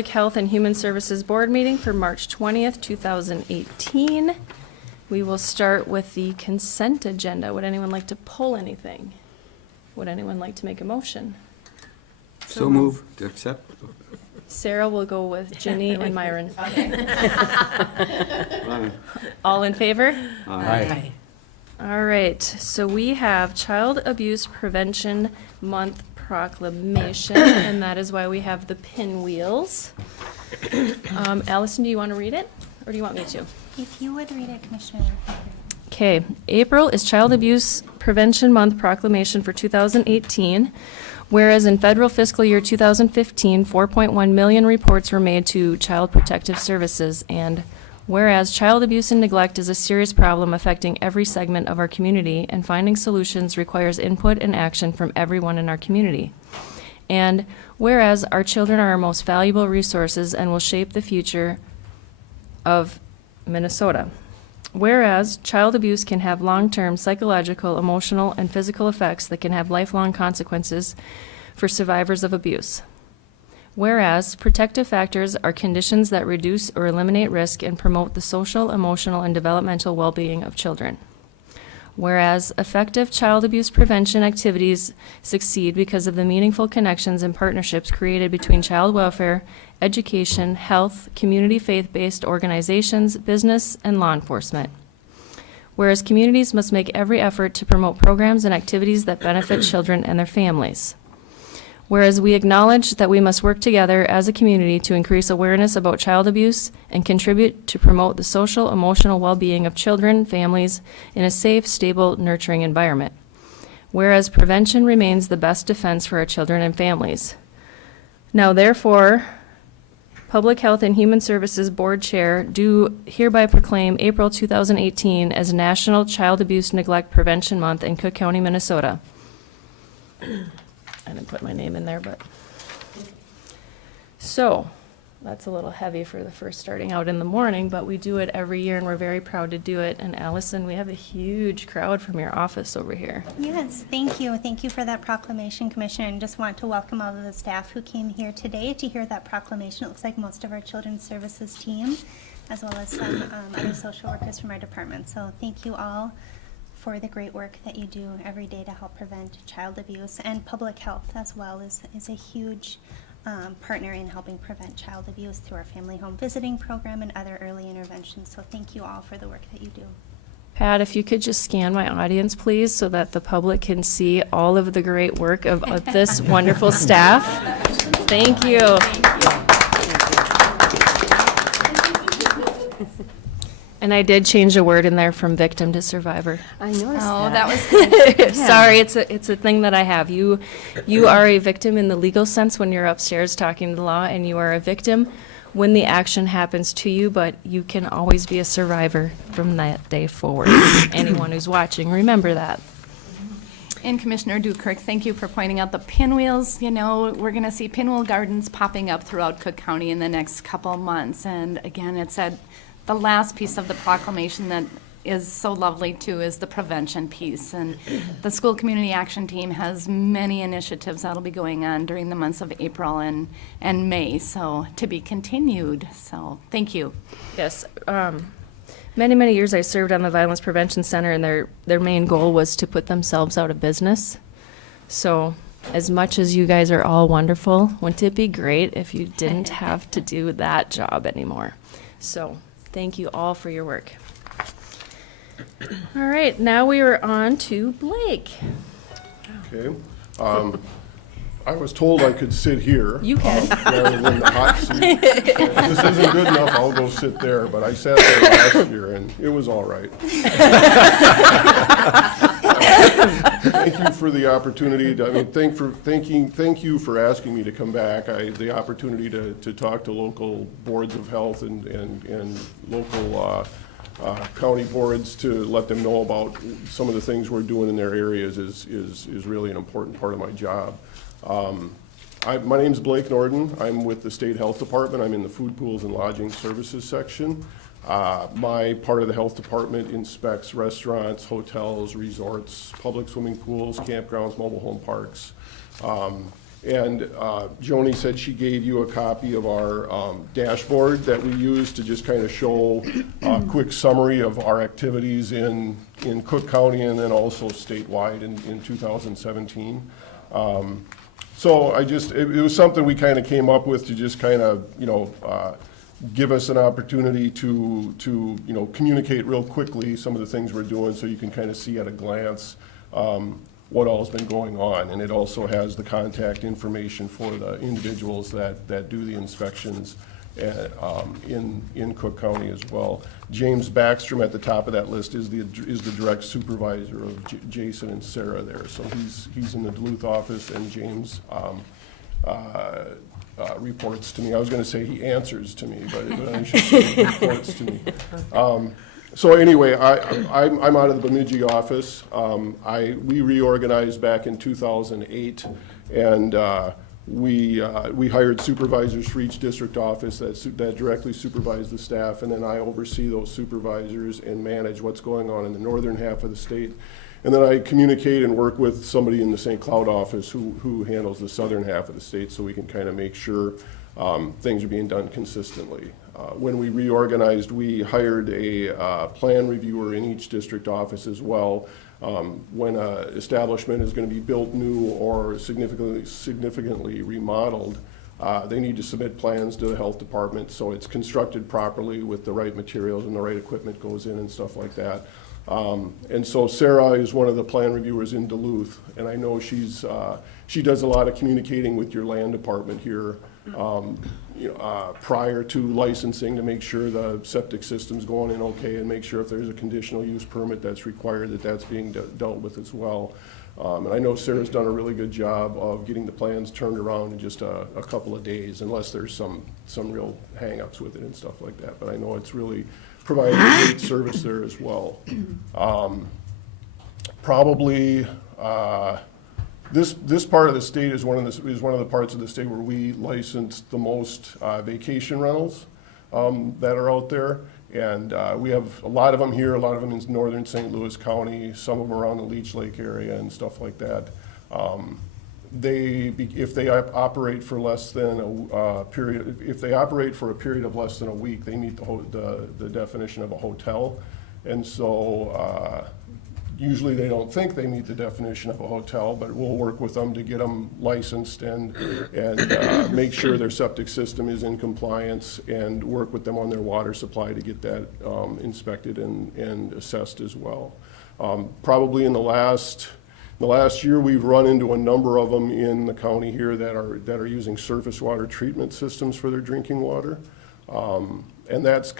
Public Health and Human Services Board meeting for March 20th, 2018. We will start with the consent agenda. Would anyone like to pull anything? Would anyone like to make a motion? So move to accept. Sarah will go with Ginny and Myron. Aye. All in favor? Aye. All right, so we have Child Abuse Prevention Month proclamation, and that is why we have the pinwheels. Allison, do you want to read it, or do you want me to? If you would read it, Commissioner. Okay, April is Child Abuse Prevention Month proclamation for 2018. Whereas in federal fiscal year 2015, 4.1 million reports were made to Child Protective Services, and whereas child abuse and neglect is a serious problem affecting every segment of our community, and finding solutions requires input and action from everyone in our community. And whereas our children are our most valuable resources and will shape the future of Minnesota. Whereas child abuse can have long-term psychological, emotional, and physical effects that can have lifelong consequences for survivors of abuse. Whereas protective factors are conditions that reduce or eliminate risk and promote the social, emotional, and developmental well-being of children. Whereas effective child abuse prevention activities succeed because of the meaningful connections and partnerships created between child welfare, education, health, community faith-based organizations, business, and law enforcement. Whereas communities must make every effort to promote programs and activities that benefit children and their families. Whereas we acknowledge that we must work together as a community to increase awareness about child abuse and contribute to promote the social, emotional well-being of children, families in a safe, stable, nurturing environment. Whereas prevention remains the best defense for our children and families. Now therefore, Public Health and Human Services Board Chair do hereby proclaim April 2018 as National Child Abuse Neglect Prevention Month in Cook County, Minnesota. I didn't put my name in there, but. So, that's a little heavy for the first starting out in the morning, but we do it every year and we're very proud to do it. And Allison, we have a huge crowd from your office over here. Yes, thank you. Thank you for that proclamation, Commissioner. And just want to welcome all of the staff who came here today to hear that proclamation. It looks like most of our children's services team, as well as some other social workers from our department. So thank you all for the great work that you do every day to help prevent child abuse. And public health as well is a huge partner in helping prevent child abuse through our family home visiting program and other early interventions. So thank you all for the work that you do. Pat, if you could just scan my audience, please, so that the public can see all of the great work of this wonderful staff. Thank you. And I did change a word in there from victim to survivor. I noticed Oh, that. that was good. Sorry, it's a thing that I have. You are a victim in the legal sense when you're upstairs talking to the law, and you are a victim when the action happens to you, but you can always be a survivor from that day forward. Anyone who's watching, remember that. And Commissioner Dukirk, thank you for pointing out the pinwheels. You know, we're going to see pinwheel gardens popping up throughout Cook County in the next couple months. And again, it's at the last piece of the proclamation that is so lovely too is the prevention piece. And the School Community Action Team has many initiatives that'll be going on during the months of April and May. So to be continued. So thank you. Yes. Many years I served on the Violence Prevention Center, and their main goal was to put themselves out of business. So as much as you guys are all wonderful, wouldn't it be great if you didn't have to do that job anymore? So thank you all for your work. All right, now we are on to Blake. Okay. I was told I could sit here. You can. Rather than the hot seat. If this isn't good enough, I'll go sit there, but I sat there last year and it was all right. Thank you for the opportunity thank you for asking me to come back. The opportunity to talk to local boards of health and local county boards to let them know about some of the things we're doing in their areas is really an important part of my job. My name's Blake Norden. I'm with the State Health Department. I'm in the Food, Pools, and Lodging Services section. My part of the health department inspects restaurants, hotels, resorts, public swimming pools, campgrounds, mobile home parks. And Joni said she gave you a copy of our dashboard that we use to just kind of show a quick summary of our activities in Cook County and then also statewide in 2017. So it was something we kind of came up with to just kind of, give us an opportunity to communicate real quickly some of the things we're doing so you can kind of see at a glance what all's been going on. And it also has the contact information for the individuals that do the inspections in Cook County as well. James Backstrom at the top of that list is the direct supervisor of Jason and Sarah there. So he's in the Duluth office, and James reports to me. I was going to say he answers to me, but I should say he reports to me. So anyway, I'm out of the Bemidji office. We reorganized back in 2008, and we hired supervisors for each district office that directly supervise the staff, and then I oversee those supervisors and manage what's going on in the northern half of the state. And then I communicate and work with somebody in the St. Cloud office who handles the southern half of the state, so we can kind of make sure things are being done consistently. When we reorganized, we hired a plan reviewer in each district office as well. When an establishment is going to be built new or significantly remodeled, they need to submit plans to the health department so it's constructed properly with the right materials and the right equipment goes in and stuff like that. And so Sarah is one of the plan reviewers in Duluth, and I know she does a lot of communicating with your land department here prior to licensing to make sure the septic system's going in okay and make sure if there's a conditional use permit that's required that's being dealt with as well. And I know Sarah's done a really good job of getting the plans turned around in just a couple of days, unless there's some real hang-ups with it and stuff like that. But I know it's really providing a great service there as well. Probably this part of the state is one of the parts of the state where we license the most vacation rentals that are out there. And we have a lot of them here, a lot of them in northern St. Louis County, some of them around the Leech Lake area and stuff like that. If they operate for less than a period, if they operate for a period of less than a week, they meet the definition of a hotel. And so usually they don't think they meet the definition of a hotel, but we'll work with them to get them licensed and make sure their septic system is in compliance and work with them on their water supply to get that inspected and assessed as well. Probably in the last year, we've run into a number of them in the county here that are using surface water treatment systems for their drinking water. And it's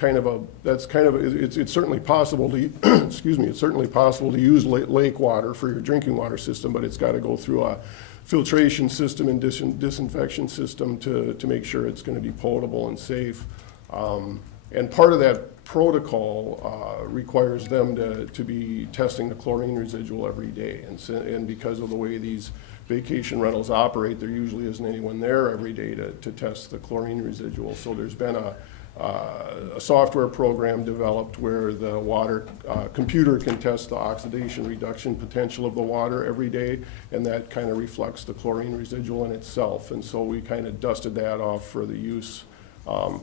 certainly possible to, it's certainly possible to use lake water for your drinking water system, but it's got to go through a filtration system and disinfection system to make sure it's going to be potable and safe. And part of that protocol requires them to be testing the chlorine residual every day. And because of the way these vacation rentals operate, there usually isn't anyone there every day to test the chlorine residual. So there's been a software program developed where the water computer can test the oxidation reduction potential of the water every day, and that kind of reflects the chlorine residual in itself. And so we kind of dusted that off for the use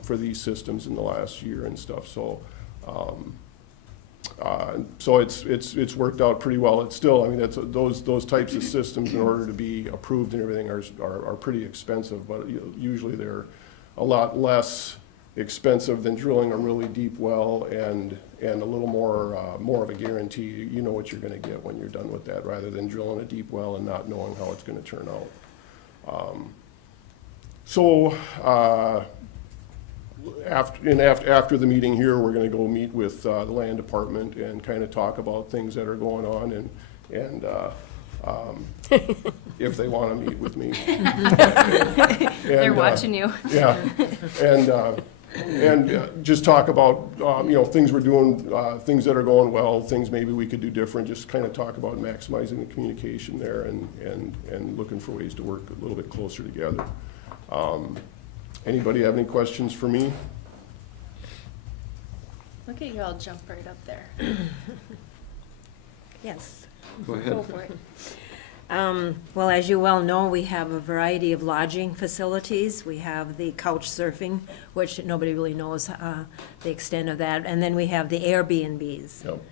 for these systems in the last year and stuff. So so it's worked out pretty well. It's still, I mean, those types of systems, in order to be approved and everything, are pretty expensive, but usually they're a lot less expensive than drilling a really deep well, and a little more of a guarantee. You know what you're going to get when you're done with that, rather than drilling a deep well and not knowing how it's going to turn out. After the meeting here, we're going to go meet with the land department and kind of talk about things that are going on and if they want to meet with me. They're watching you. Yeah, and just talk about things we're doing, things that are going well, things maybe we could do different. Just kind of talk about maximizing the communication there and looking for ways to work a little bit closer together. Anybody have any questions for me? Look at you all jump right up there. Yes. Go ahead. Go for it. Well, as you well know, we have a variety of lodging facilities. We have the couch surfing, which nobody really knows the extent of that. And then we have the Airbnbs. Yep.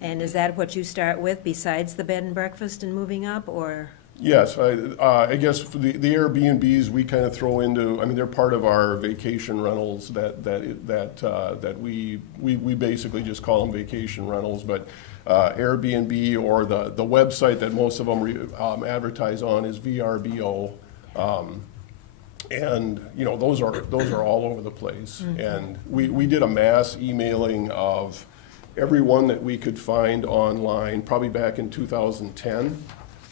And is that what you start with besides the bed and breakfast and moving up, or? Yes, I guess for the Airbnbs, we kind of throw into, I mean, they're part of our vacation rentals that we basically just call them vacation rentals, but Airbnb or the website that most of them advertise on is VRBO. And, you know, those are all over the place. And we did a mass emailing of everyone that we could find online, probably back in 2010.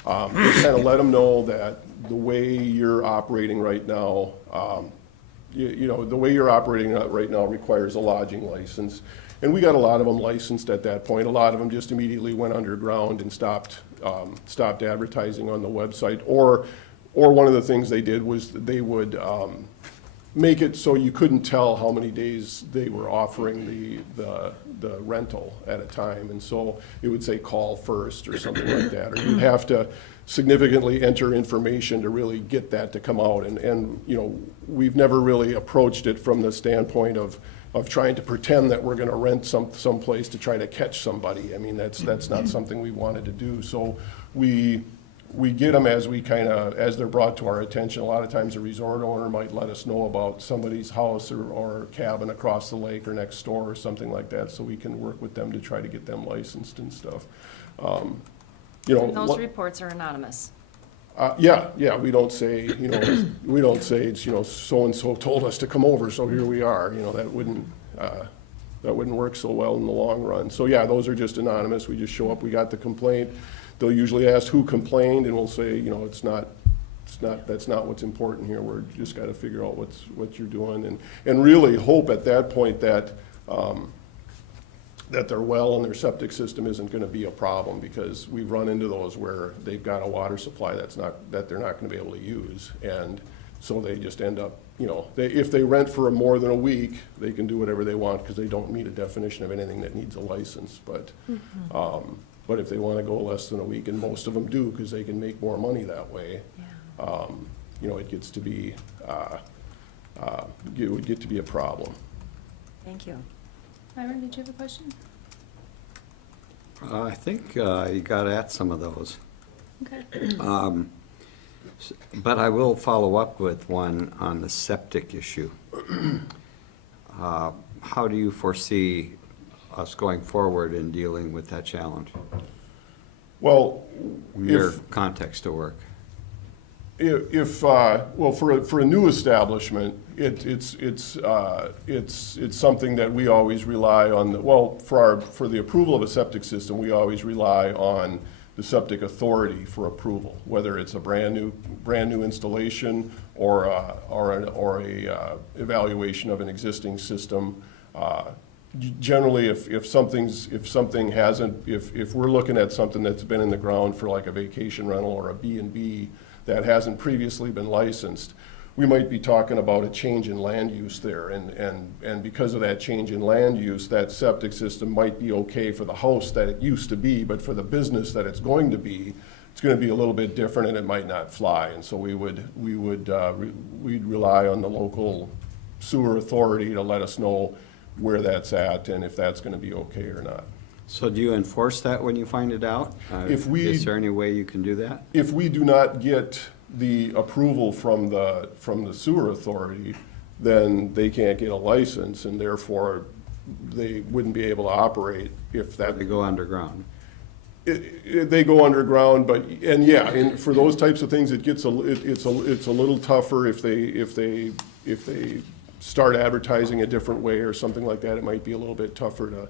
Just kind of let them know that the way you're operating right now, you know, the way you're operating right now requires a lodging license. And we got a lot of them licensed at that point. A lot of them just immediately went underground and stopped advertising on the website. Or one of the things they did was they would make it so you couldn't tell how many days they were offering the rental at a time. And so it would say call first or something like that. Or you'd have to significantly enter information to really get that to come out. And you know, we've never really approached it from the standpoint of trying to pretend that we're gonna rent someplace to try to catch somebody. I mean, that's not something we wanted to do. So we get them as they're brought to our attention. A lot of times a resort owner might let us know about somebody's house or cabin across the lake or next door or something like that, so we can work with them to try to get them licensed and stuff. You know, And those reports are anonymous. yeah, we don't say, you know, we don't say it's, you know, so-and-so told us to come over, so here we are. You know, that wouldn't work so well in the long run. So yeah, those are just anonymous. We just show up, we got the complaint. They'll usually ask who complained, and we'll say, you know, that's not what's important here. We're just got to figure out what you're doing, and really hope at that point that their well and their septic system isn't going to be a problem, because we've run into those where they've got a water supply that they're not going to be able to use, and so they just end up, you know, if they rent for more than a week, they can do whatever they want because they don't meet a definition of anything that needs a license, but. But if they want to go less than a week, and most of them do because they can make more money that way, you know, it gets to be, it would get to be a problem. Thank you. Myron, did you have a question? I think you got at some of those. Okay. But I will follow up with one on the septic issue. How do you foresee us going forward in dealing with that challenge? Well, Your context of work. Well, for a new establishment, it's something that we always rely on. For the approval of a septic system, we always rely on the septic authority for approval, whether it's a brand new installation or a evaluation of an existing system. Generally, if we're looking at something that's been in the ground for like a vacation rental or a B&B that hasn't previously been licensed, we might be talking about a change in land use there, and because of that change in land use, that septic system might be okay for the house that it used to be, but for the business that it's going to be, it's going to be a little bit different and it might not fly. And so we'd rely on the local sewer authority to let us know where that's at and if that's going to be okay or not. So do you enforce that when you find it out? Is there any way you can do that? If we do not get the approval from the sewer authority, then they can't get a license, and therefore they wouldn't be able to operate if that. They go underground. They go underground, and for those types of things, it's a little tougher if they start advertising a different way or something like that. It might be a little bit tougher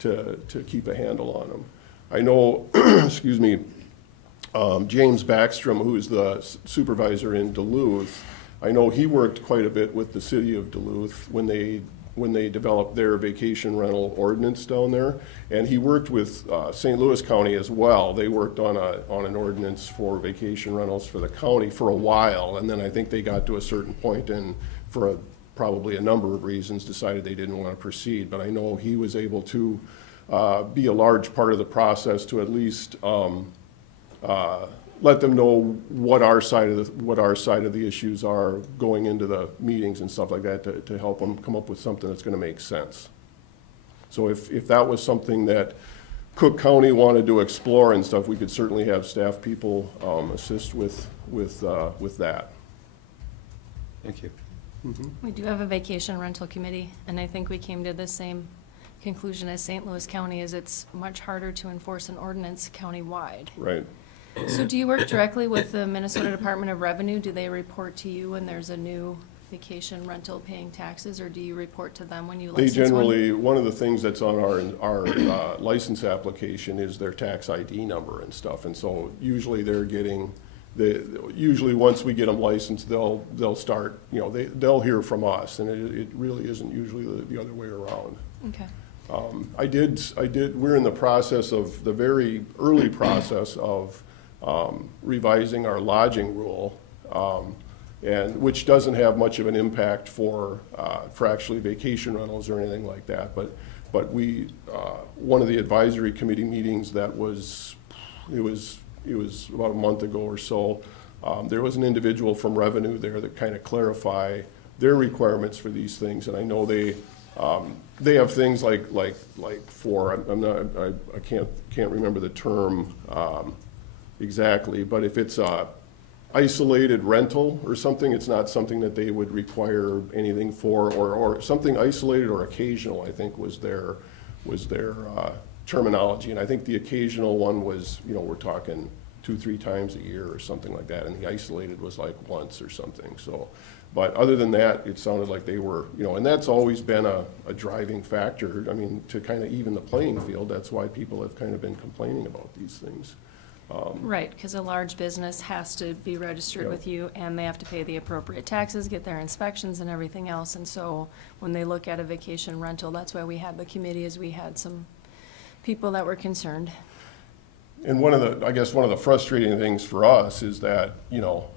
to keep a handle on them. I know, excuse me, James Backstrom, who is the supervisor in Duluth, I know he worked quite a bit with the city of Duluth when they developed their vacation rental ordinance down there, and he worked with St. Louis County as well. They worked on an ordinance for vacation rentals for the county for a while, and then I think they got to a certain point and for probably a number of reasons decided they didn't want to proceed. But I know he was able to be a large part of the process to at least let them know what our side of the issues are going into the meetings and stuff like that to help them come up with something that's gonna make sense. So if that was something that Cook County wanted to explore and stuff, we could certainly have staff people assist with that. Thank you. We do have a vacation rental committee, and I think we came to the same conclusion as St. Louis County, is it's much harder to enforce an ordinance countywide. Right. So do you work directly with the Minnesota Department of Revenue? Do they report to you when there's a new vacation rental paying taxes, or do you report to them when you They license one? generally, one of the things that's on our license application is their tax ID number and stuff. And so usually they're getting, usually once we get them licensed, they'll start, you know, they'll hear from us. And it really isn't usually the other way around. Okay. We're in the process of, the very early process of revising our lodging rule, and which doesn't have much of an impact for actually vacation rentals or anything like that. But we, one of the advisory committee meetings it was about a month ago or so, there was an individual from Revenue there that kind of clarify their requirements for these things. And I know they have things like for, I can't remember the term exactly, but if it's a isolated rental or something, it's not something that they would require anything for, or something isolated or occasional, I think was their terminology. And I think the occasional one was, you know, we're talking 2-3 times a year or something like that, and the isolated was like once or something. So, but other than that, it sounded like they were, you know, and that's always been a driving factor. I mean, to kind of even the playing field, that's why people have kind of been complaining about these things. Right, because a large business has to be registered Yep. with you, and they have to pay the appropriate taxes, get their inspections and everything else. And so when they look at a vacation rental, that's why we had the committee, is we had some people that were concerned. And I guess one of the frustrating things for us is that, you know,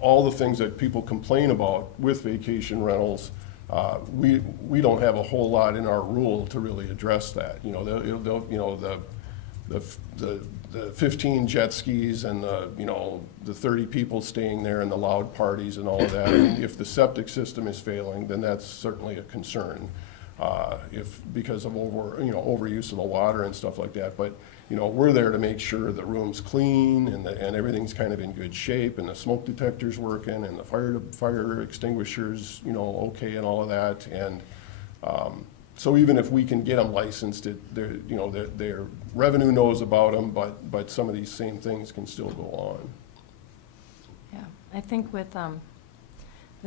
all the things that people complain about with vacation rentals, we don't have a whole lot in our rule to really address that. You know, they'll you know, the 15 jet skis and the 30 people staying there and the loud parties and all of that. And if the septic system is failing, then that's certainly a concern, because of overuse of the water and stuff like that. But you know, we're there to make sure the room's clean and everything's kind of in good shape, and the smoke detector's working, and the fire extinguishers, you know, okay, and all of that. And so even if we can get them licensed, their revenue knows about them, but some of these same things can still go on. Yeah, I think with the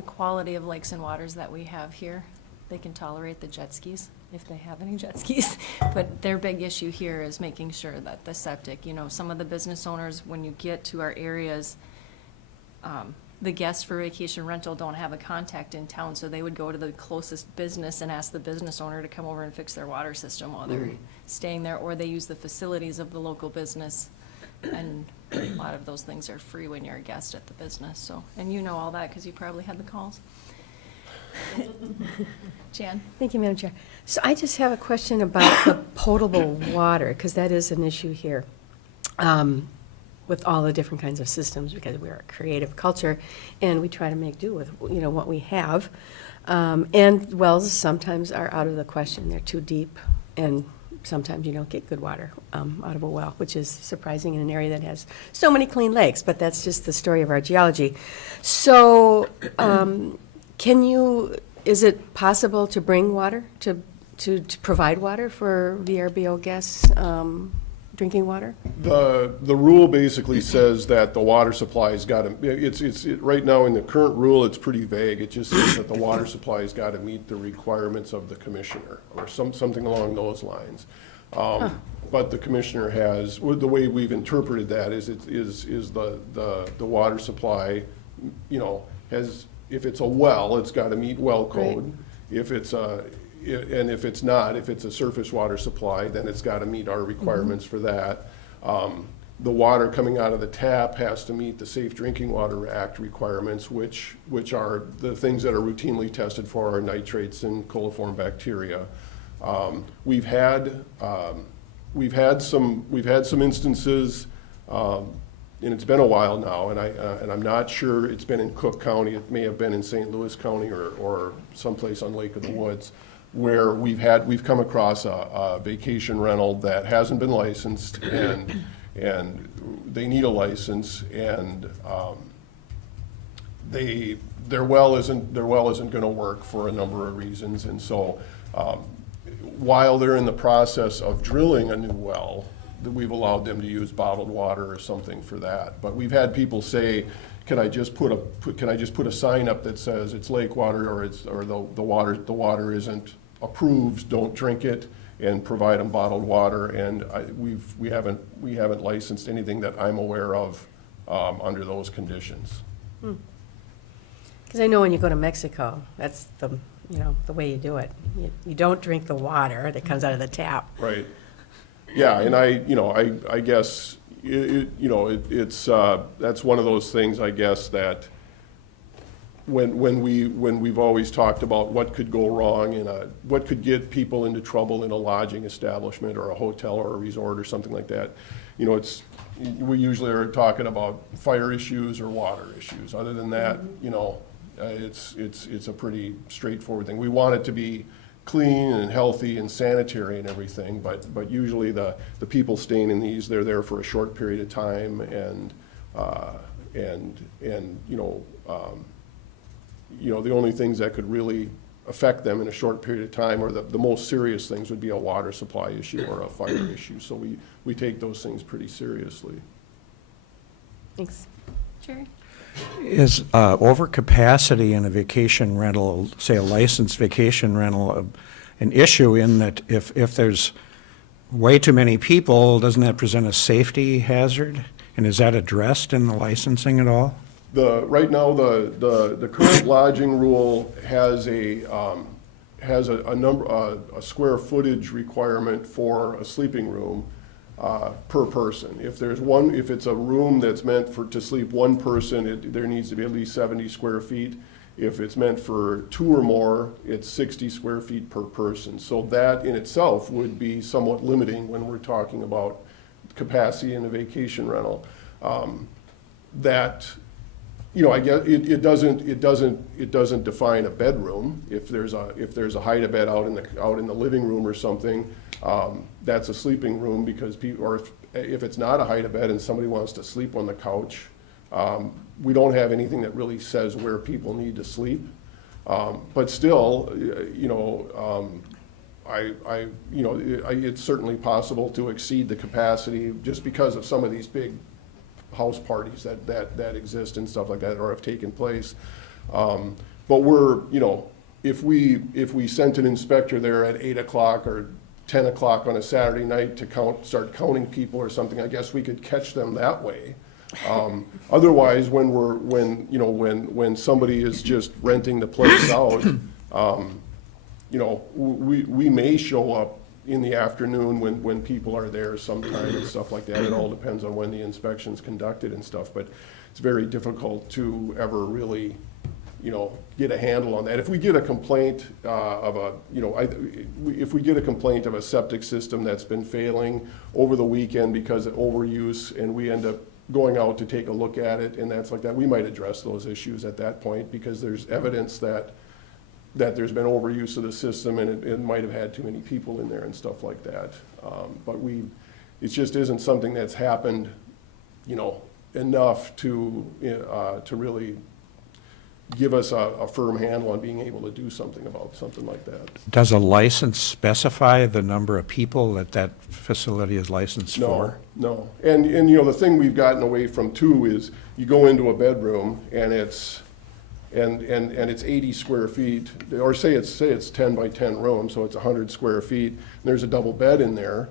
quality of lakes and waters that we have here, they can tolerate the jet skis, if they have any jet skis. But their big issue here is making sure that the septic, you know, some of the business owners, when you get to our areas, the guests for vacation rental don't have a contact in town, so they would go to the closest business and ask the business owner to come over and fix their water system while they're staying there, or they use the facilities of the local business. And a lot of those things are free when you're a guest at the business, so, and you know all that because you probably had the calls. Jan? Thank you, Madam Chair. So I just have a question about the potable water, because that is an issue here with all the different kinds of systems, because we're a creative culture, and we try to make do with, you know, what we have. And wells sometimes are out of the question. They're too deep, and sometimes you don't get good water out of a well, which is surprising in an area that has so many clean lakes, but that's just the story of our geology. So is it possible to bring water, to provide water for VRBO guests, drinking water? The rule basically says that the water supply's got to, right now in the current rule, it's pretty vague. It just says that the water supply's got to meet the requirements of the commissioner, or something along those lines. But the commissioner has, the way we've interpreted that is the water supply, you know, has, if it's a well, it's got to meet well code. Right. If it's if it's not, if it's a surface water supply, then it's got to meet our requirements for that. The water coming out of the tap has to meet the Safe Drinking Water Act requirements, which are the things that are routinely tested for are nitrates and coliform bacteria. We've had some instances And it's been a while now, and I'm not sure it's been in Cook County. It may have been in St. Louis County or someplace on Lake of the Woods, where we've come across a vacation rental that hasn't been licensed, and they need a license, and their well isn't going to work for a number of reasons, and so while they're in the process of drilling a new well, we've allowed them to use bottled water or something for that. But we've had people say, can I just put a sign up that says it's lake water, or the water isn't approved, don't drink it, and provide them bottled water. And we haven't licensed anything that I'm aware of under those conditions. Because I know when you go to Mexico, that's the way you do it. You don't drink the water that comes out of the tap. Right. Yeah, and I guess it's that's one of those things, I guess, that when we've always talked about what could go wrong what could get people into trouble in a lodging establishment or a hotel or a resort or something like that, we usually are talking about fire issues or water issues. Other than that, it's a pretty straightforward thing. We want it to be clean and healthy and sanitary and everything, but usually the people staying in these, they're there for a short period of time, and the only things that could really affect them in a short period of time, or the most serious things, would be a water supply issue or a fire issue. So we take those things pretty seriously. Thanks. Jerry? Is overcapacity in a vacation rental, say a licensed vacation rental, an issue in that if there's way too many people, doesn't that present a safety hazard? And is that addressed in the licensing at all? Right now, the current lodging rule has a square footage requirement for a sleeping room per person. If it's a room that's meant to sleep one person, there needs to be at least 70 square feet. If it's meant for two or more, it's 60 square feet per person. So that in itself would be somewhat limiting when we're talking about capacity in a vacation rental. I guess it doesn't define a bedroom. If there's a hide-a-bed out in the living room or something, that's a sleeping room, because people, or if it's not a hide-a-bed and somebody wants to sleep on the couch, we don't have anything that really says where people need to sleep. But still, it's certainly possible to exceed the capacity just because of some of these big house parties that exist and stuff like that, or have taken place. But if we sent an inspector there at 8 o'clock or 10 o'clock on a Saturday night to start counting people or something, I guess we could catch them that way. Otherwise, when somebody is just renting the place out, we may show up in the afternoon when people are there sometime and stuff like that. It all depends on when the inspection's conducted and stuff, but it's very difficult to ever really, get a handle on that. If we get a complaint if we get a complaint of a septic system that's been failing over the weekend because of overuse, and we end up going out to take a look at it and that's like that, we might address those issues at that point, because there's evidence that there's been overuse of the system, and it might have had too many people in there and stuff like that. But it just isn't something that's happened, enough to really give us a firm handle on being able to do something about something like that. Does a license specify the number of people that facility is licensed for? No. And the thing we've gotten away from too is you go into a bedroom and it's 80 square feet, or say it's 10 by 10 room, so it's 100 square feet, and there's a double bed in there.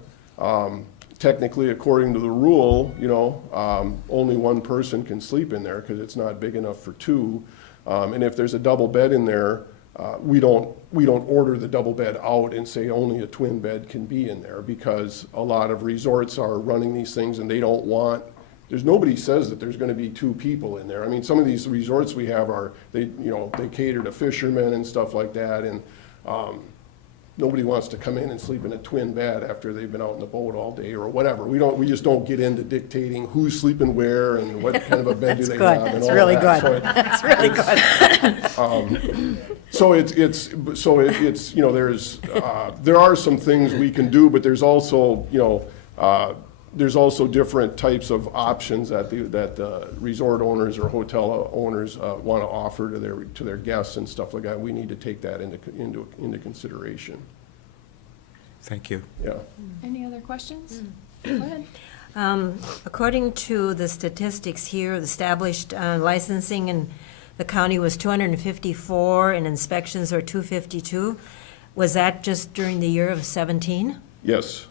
Technically, according to the rule, only one person can sleep in there because it's not big enough for two. And if there's a double bed in there, we don't order the double bed out and say only a twin bed can be in there, because a lot of resorts are running these things and they don't want. There's nobody says that there's going to be two people in there. I mean, some of these resorts we have they cater to fishermen and stuff like that, and nobody wants to come in and sleep in a twin bed after they've been out in the boat all day or whatever. We just don't get into dictating who's sleeping where and what kind of a bed do they have and all that. So That's really good. So it's, you know, there are some things we can do, but there's also, you know, there's also different types of options that the resort owners or hotel owners want to offer to their guests and stuff like that. We need to take that into consideration. Thank you. Yeah. Any other questions? Go ahead. According to the statistics here, the established licensing in the county was 254 and inspections are 252. Was that just during the year of 17? Yes.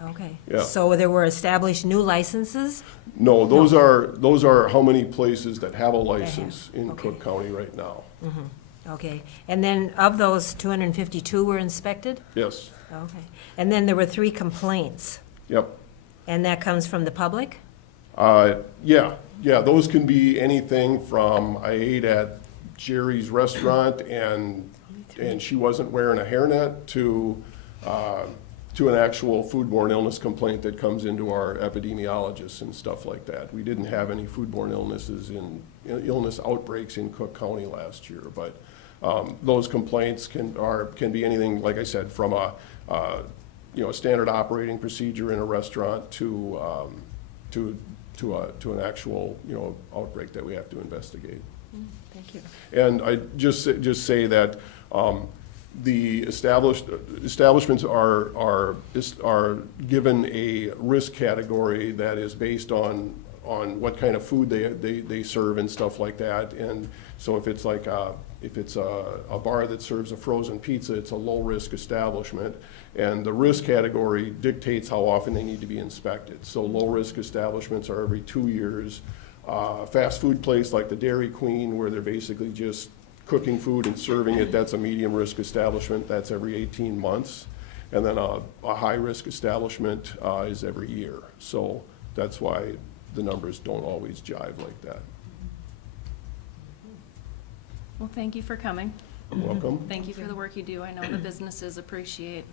Okay. Yeah. So there were established new licenses? No, those are how many places that have a license in Okay. Cook County right now. Okay. And then of those, 252 were inspected? Yes. Okay. And then there were 3 complaints, Yep. and that comes from the public? Yeah, those can be anything from, I ate at Jerry's restaurant and she wasn't wearing a hairnet to an actual foodborne illness complaint that comes into our epidemiologists and stuff like that. We didn't have any foodborne illness outbreaks in Cook County last year, but those complaints can be anything, like I said, from a standard operating procedure in a restaurant to an actual, outbreak that we have to investigate. Thank you. And I just say that the establishments are given a risk category that is based on what kind of food they serve and stuff like that. And so if it's a bar that serves a frozen pizza, it's a low-risk establishment. And the risk category dictates how often they need to be inspected. So low-risk establishments are every 2 years. Fast food place like the Dairy Queen, where they're basically just cooking food and serving it, that's a medium-risk establishment. That's every 18 months. And then a high-risk establishment is every year. So that's why the numbers don't always jive like that. Well, thank you for coming. You're welcome. Thank you for the work you do. I know the businesses appreciate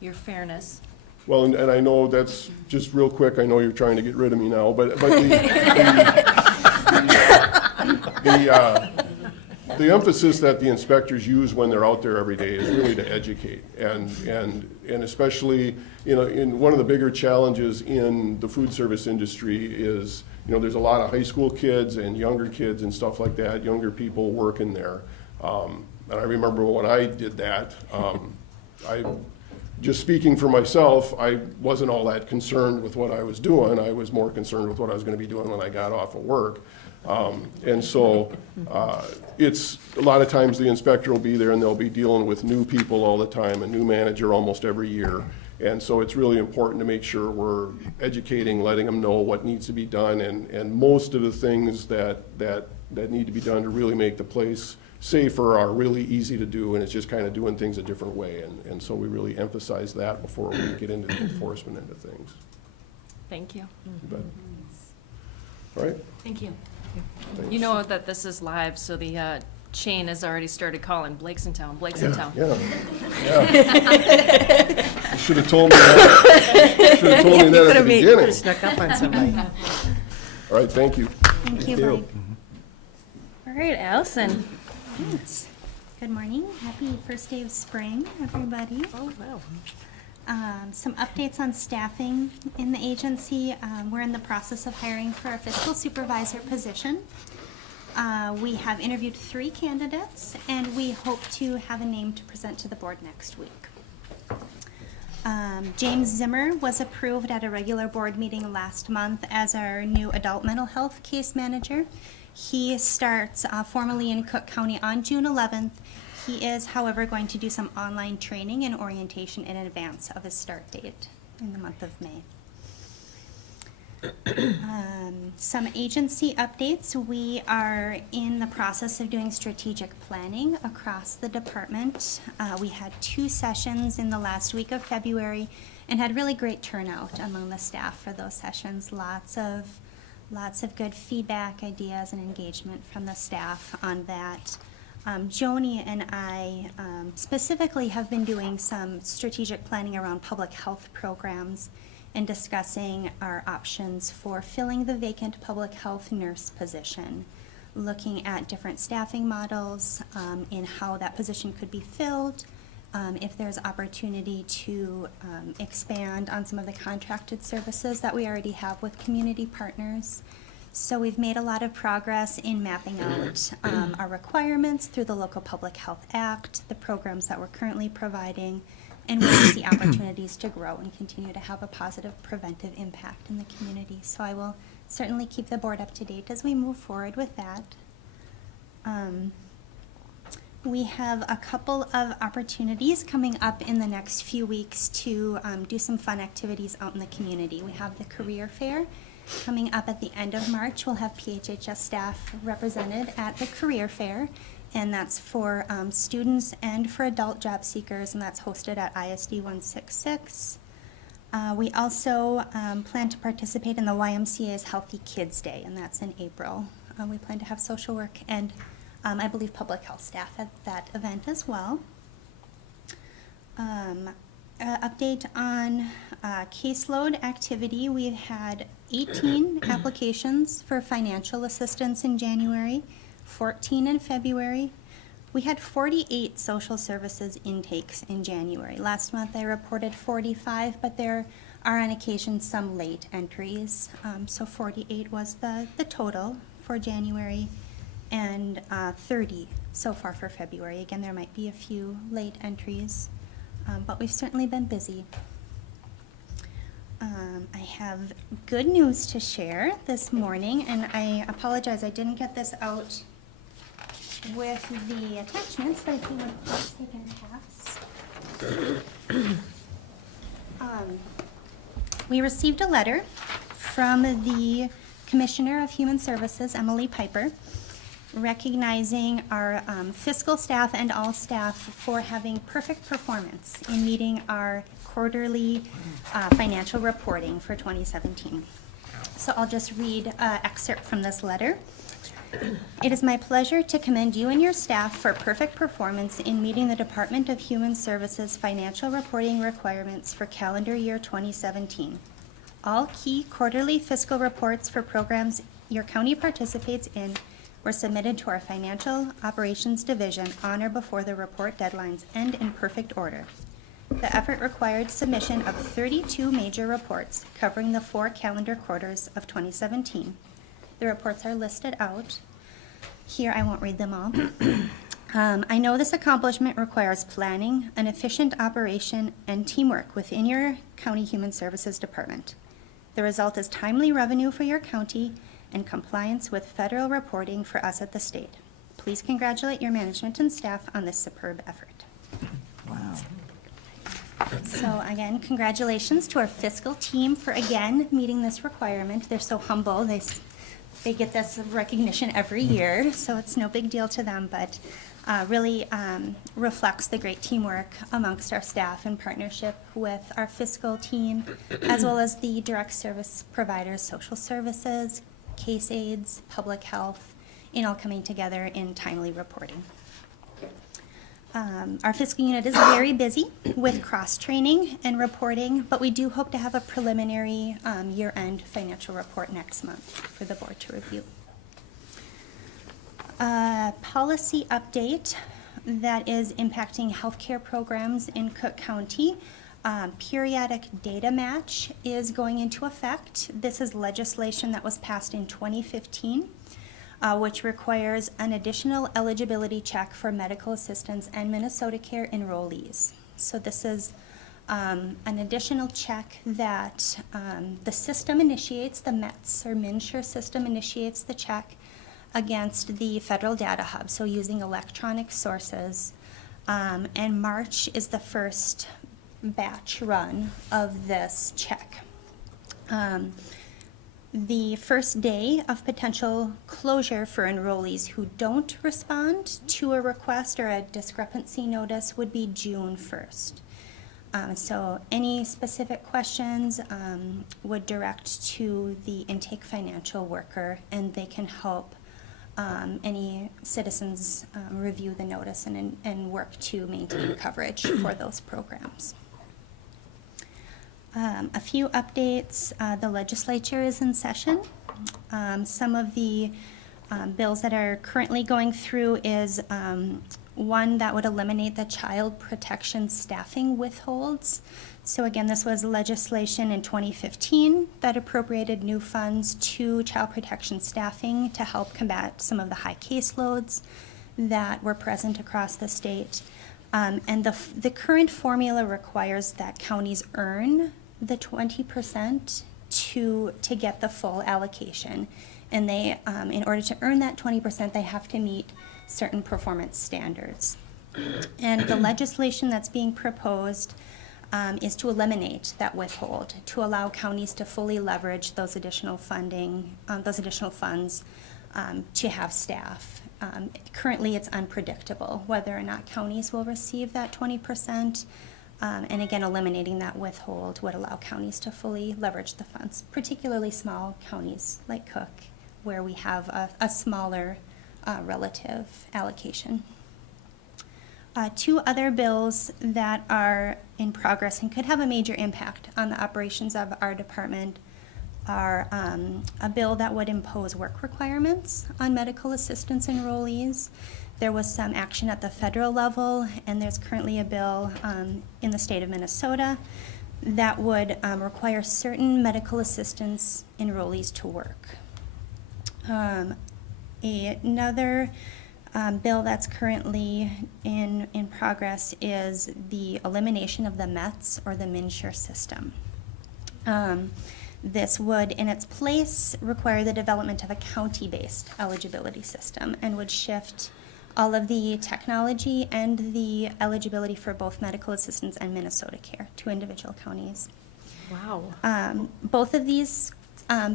your fairness. Well, and I know that's, just real quick, I know you're trying to get rid of me now, but the emphasis that the inspectors use when they're out there every day is really to educate. And especially, in one of the bigger challenges in the food service industry is, there's a lot of high school kids and younger kids and stuff like that, younger people working there. And I remember when I did that, just speaking for myself, I wasn't all that concerned with what I was doing. I was more concerned with what I was going to be doing when I got off of work. And so it's a lot of times the inspector will be there and they'll be dealing with new people all the time, a new manager almost every year. And so it's really important to make sure we're educating, letting them know what needs to be done. And most of the things that need to be done to really make the place safer are really easy to do, and it's just kind of doing things a different way. And so we really emphasize that before we get into the enforcement end of things. Thank you. You bet. All right? Thank you. Thanks. You know that this is live, so the chain has already started calling Blake's in town, Blake's in town. Yeah. You should have told me that. Should have told me that at the beginning. Snuck up on somebody. All right, thank you. Thank you, Blake. All right, Allison. Yes. Good morning. Happy first day of spring, everybody. Oh, wow. Some updates on staffing in the agency. We're in the process of hiring for a fiscal supervisor position. We have interviewed 3 candidates, and we hope to have a name to present to the board next week. James Zimmer was approved at a regular board meeting last month as our new adult mental health case manager. He starts formally in Cook County on June 11th. He is, however, going to do some online training and orientation in advance of his start date in the month of May. Some agency updates. We are in the process of doing strategic planning across the department. We had 2 sessions in the last week of February and had really great turnout among the staff for those sessions. Lots of good feedback, ideas, and engagement from the staff on that. Joni and I specifically have been doing some strategic planning around public health programs and discussing our options for filling the vacant public health nurse position, looking at different staffing models in how that position could be filled, if there's opportunity to expand on some of the contracted services that we already have with community partners. So we've made a lot of progress in mapping out our requirements through the Local Public Health Act, the programs that we're currently providing, and where we see opportunities to grow and continue to have a positive preventive impact in the community. So I will certainly keep the board up to date as we move forward with that. We have a couple of opportunities coming up in the next few weeks to do some fun activities out in the community. We have the career fair coming up at the end of March. We'll have PHHS staff represented at the career fair, and that's for students and for adult job seekers, and that's hosted at ISD 166. We also plan to participate in the YMCA's Healthy Kids Day, and that's in April. We plan to have social work and I believe public health staff at that event as well. Update on caseload activity. We've had 18 applications for financial assistance in January, 14 in February. We had 48 social services intakes in January. Last month I reported 45, but there are on occasion some late entries. So 48 was the total for January, and 30 so far for February. Again, there might be a few late entries, but we've certainly been busy. I have good news to share this morning, and I apologize, I didn't get this out with the attachments, but if you would please take and pass. We received a letter from the Commissioner of Human Services, Emily Piper, recognizing our fiscal staff and all staff for having perfect performance in meeting our quarterly financial reporting for 2017. So I'll just read an excerpt from this letter. It is my pleasure to commend you and your staff for perfect performance in meeting the Department of Human Services financial reporting requirements for calendar year 2017. All key quarterly fiscal reports for programs your county participates in were submitted to our Financial Operations Division on or before the report deadlines and in perfect order. The effort required submission of 32 major reports covering the 4 calendar quarters of 2017. The reports are listed out. Here, I won't read them all. I know this accomplishment requires planning, an efficient operation, and teamwork within your County Human Services Department. The result is timely revenue for your county and compliance with federal reporting for us at the state. Please congratulate your management and staff on this superb effort. Wow. So again, congratulations to our fiscal team for again meeting this requirement. They're so humble. They get this recognition every year, so it's no big deal to them, but really reflects the great teamwork amongst our staff in partnership with our fiscal team, as well as the direct service providers, social services, case aides, public health, in all coming together in timely reporting. Our fiscal unit is very busy with cross-training and reporting, but we do hope to have a preliminary year-end financial report next month for the board to review. Policy update that is impacting healthcare programs in Cook County. Periodic data match is going into effect. This is legislation that was passed in 2015, which requires an additional eligibility check for medical assistance and Minnesota Care enrollees. So this is an additional check that the system initiates, the METS or MNsure system initiates the check against the federal data hub, so using electronic sources. And March is the first batch run of this check. The first day of potential closure for enrollees who don't respond to a request or a discrepancy notice would be June 1st. So any specific questions would direct to the intake financial worker, and they can help any citizens review the notice and work to maintain coverage for those programs. A few updates. The legislature is in session. Some of the bills that are currently going through is one that would eliminate the child protection staffing withholds. So again, this was legislation in 2015 that appropriated new funds to child protection staffing to help combat some of the high caseloads that were present across the state. And the current formula requires that counties earn the 20% to get the full allocation. And they, in order to earn that 20%, they have to meet certain performance standards. And the legislation that's being proposed is to eliminate that withhold, to allow counties to fully leverage those additional funding, those additional funds to have staff. Currently, it's unpredictable whether or not counties will receive that 20%. And again, eliminating that withhold would allow counties to fully leverage the funds, particularly small counties like Cook, where we have a smaller relative allocation. Two other bills that are in progress and could have a major impact on the operations of our department are a bill that would impose work requirements on medical assistance enrollees. There was some action at the federal level, and there's currently a bill in the state of Minnesota that would require certain medical assistance enrollees to work. Another bill that's currently in progress is the elimination of the METS, or the MNsure system. This would, in its place, require the development of a county-based eligibility system and would shift all of the technology and the eligibility for both medical assistance and Minnesota Care to individual counties. Wow. Both of these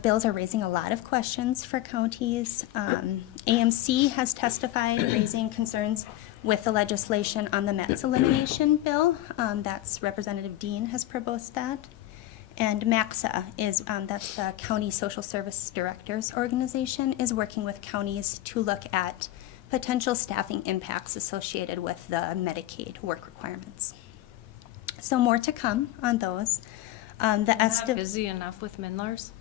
bills are raising a lot of questions for counties. AMC has testified, raising concerns with the legislation on the METS elimination bill. That's Representative Dean has proposed that. And MAXA is, that's the County Social Service Directors Organization, is working with counties to look at potential staffing impacts associated with the Medicaid work requirements. So more to come on those. Not busy enough with Minlars?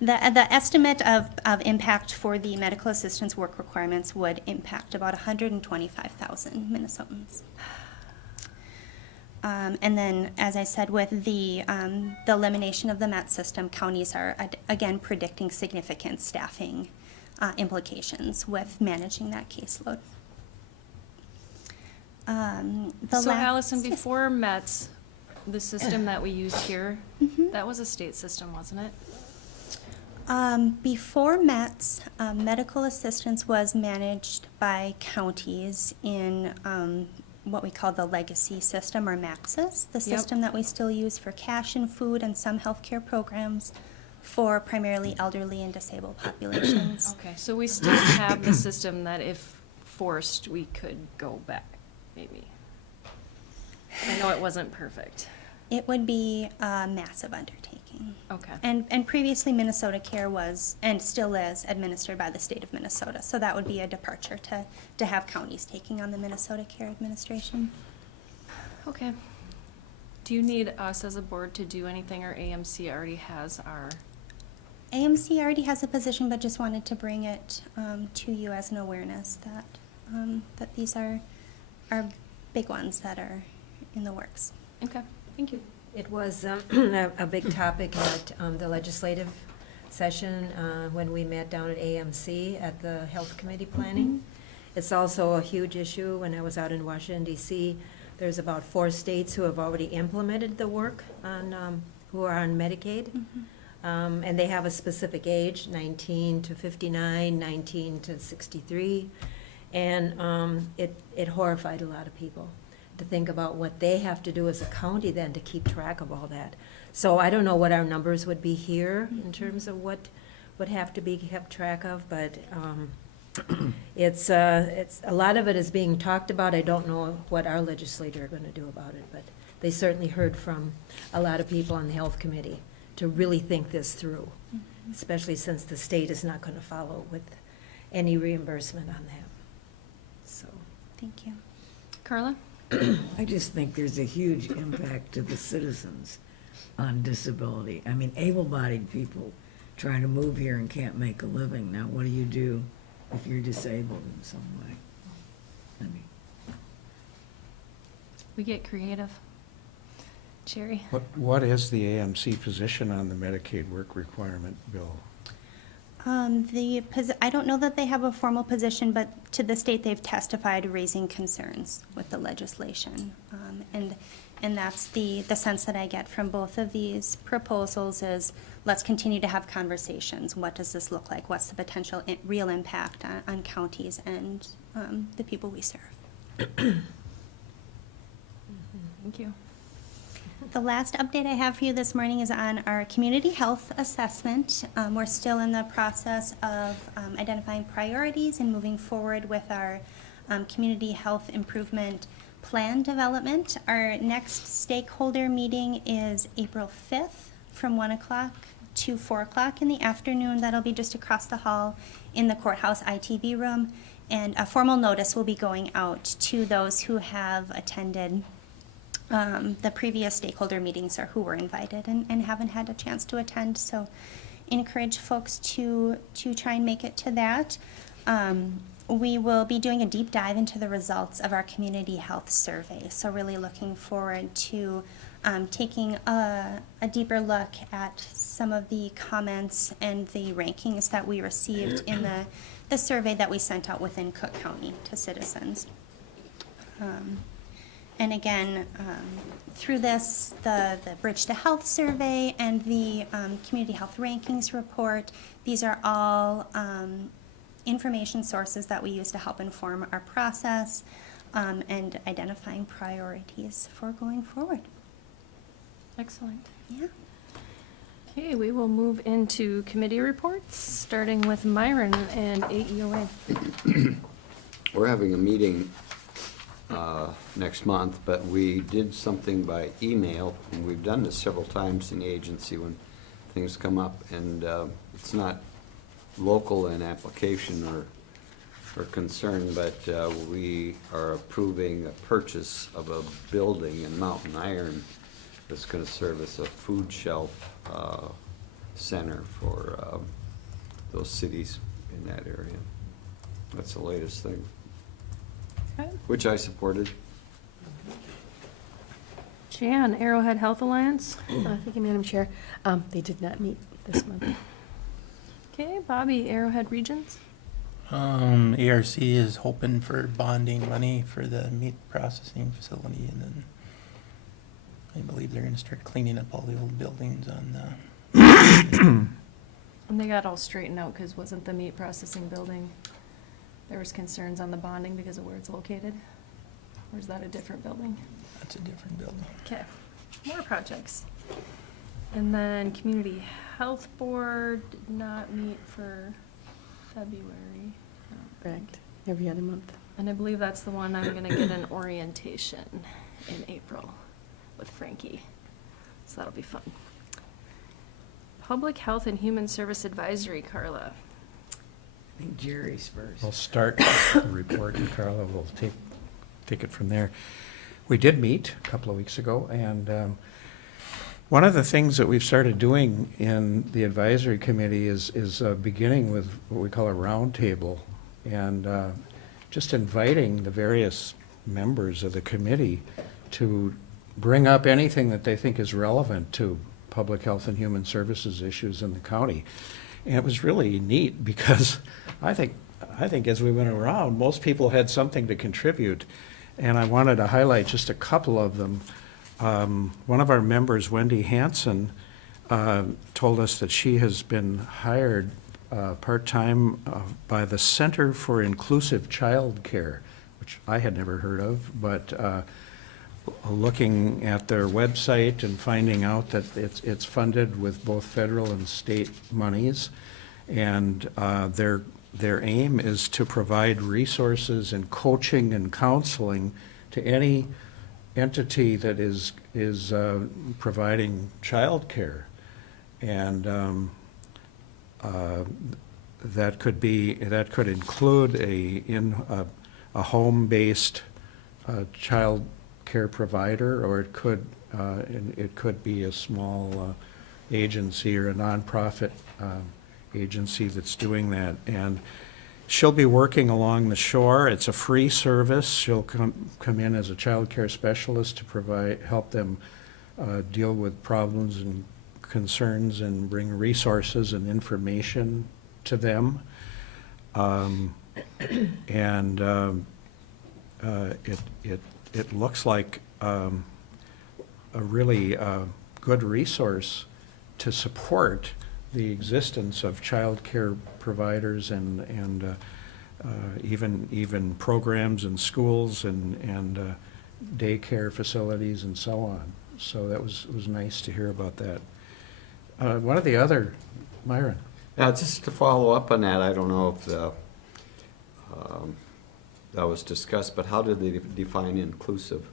The estimate of impact for the medical assistance work requirements would impact about 125,000 Minnesotans. And then, as I said, with the elimination of the MET system, counties are, again, predicting significant staffing implications with managing that caseload. So Allison, before METS, the system that we use here, that was a state system, wasn't it? Before METS, medical assistance was managed by counties in what we call the legacy system, or MAXIS, the system that we still use for cash and food and some healthcare programs for primarily elderly and disabled populations. Okay, so we still have the system that if forced, we could go back, maybe. I know it wasn't perfect. It would be a massive undertaking. Okay. And previously Minnesota Care was, and still is, administered by the state of Minnesota. So that would be a departure to have counties taking on the Minnesota Care administration. Okay. Do you need us as a board to do anything, or AMC already has our? AMC already has a position, but just wanted to bring it to you as an awareness that that these are big ones that are in the works. Okay, thank you. It was a big topic at the legislative session when we met down at AMC at the Health Committee Planning. It's also a huge issue. When I was out in Washington, D.C., there's about 4 states who have already implemented the work on, who are on Medicaid. And they have a specific age, 19 to 59, 19 to 63. And it horrified a lot of people to think about what they have to do as a county then to keep track of all that. So I don't know what our numbers would be here in terms of what would have to be kept track of, but it's a lot of it is being talked about. I don't know what our legislators are going to do about it, but they certainly heard from a lot of people on the health committee to really think this through especially since the state is not going to follow with any reimbursement on that. So, Thank you. Carla? I just think there's a huge impact to the citizens on disability. I mean, able-bodied people trying to move here and can't make a living. Now, what do you do if you're disabled in some way? I mean, We get creative. Jerry? What is the AMC position on the Medicaid work requirement bill? I don't know that they have a formal position, but to this date, they've testified raising concerns with the legislation. And that's the sense that I get from both of these proposals is, let's continue to have conversations. What does this look like? What's the potential real impact on counties and the people we serve? Thank you. The last update I have for you this morning is on our community health assessment. We're still in the process of identifying priorities and moving forward with our community health improvement plan development. Our next stakeholder meeting is April 5th from 1 o'clock to 4 o'clock in the afternoon. That'll be just across the hall in the courthouse ITV room. And a formal notice will be going out to those who have attended the previous stakeholder meetings or who were invited and haven't had a chance to attend. So encourage folks to try and make it to that. We will be doing a deep dive into the results of our community health survey. So really looking forward to taking a deeper look at some of the comments and the rankings that we received in the survey that we sent out within Cook County to citizens. And again, through this, the Bridge to Health survey and the Community Health Rankings report, these are all information sources that we use to help inform our process and identifying priorities for going forward. Excellent. Yeah. Okay, we will move into committee reports, starting with Myron and AEOA. We're having a meeting next month, but we did something by email, and we've done this several times in the agency when things come up, and it's not local in application or concern, but we are approving a purchase of a building in Mountain Iron that's going to serve as a food shelf center for those cities in that area. That's the latest thing, Okay. which I supported. Jan, Arrowhead Health Alliance. Thank you, Madam Chair. They did not meet this month. Okay, Bobby, Arrowhead Regions. ARC is hoping for bonding money for the meat processing facility, and then I believe they're gonna start cleaning up all the old buildings on the, And they got all straightened out because wasn't the meat processing building, there was concerns on the bonding because of where it's located? Or is that a different building? that's a different building. Okay, more projects. And then Community Health Board did not meet for February. Correct. Every other month. And I believe that's the one I'm gonna get an orientation in April with Frankie. So that'll be fun. Public Health and Human Service Advisory, Carla. I think Jerry's first. We'll start the report, and Carla will take it from there. We did meet a couple of weeks ago, and one of the things that we've started doing in the advisory committee is beginning with what we call a roundtable, and just inviting the various members of the committee to bring up anything that they think is relevant to public health and human services issues in the county. And it was really neat because I think as we went around, most people had something to contribute. And I wanted to highlight just a couple of them. One of our members, Wendy Hansen, told us that she has been hired part-time by the Center for Inclusive Childcare, which I had never heard of, but looking at their website and finding out that it's funded with both federal and state monies, and their aim is to provide resources and coaching and counseling to any entity that is providing childcare. And that could include a home-based child care provider, or it could be a small agency or a nonprofit agency that's doing that. And she'll be working along the shore. It's a free service. She'll come in as a child care specialist to help them deal with problems and concerns and bring resources and information to them. It looks like a really good resource to support the existence of child care providers and even programs in schools and daycare facilities and so on. So that was nice to hear about that. One of the other, Myron. Now, just to follow up on that, I don't know if that was discussed, but how did they define inclusive?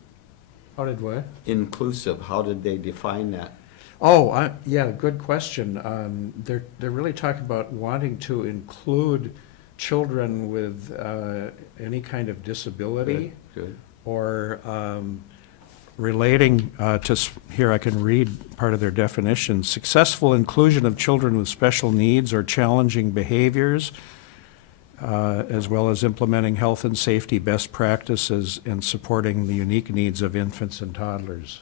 How did what? Inclusive, how did they define that? Oh, yeah, good question. They're really talking about wanting to include children with any kind of disability. Good. Or relating to, here I can read part of their definition: successful inclusion of children with special needs or challenging behaviors, as well as implementing health and safety best practices and supporting the unique needs of infants and toddlers.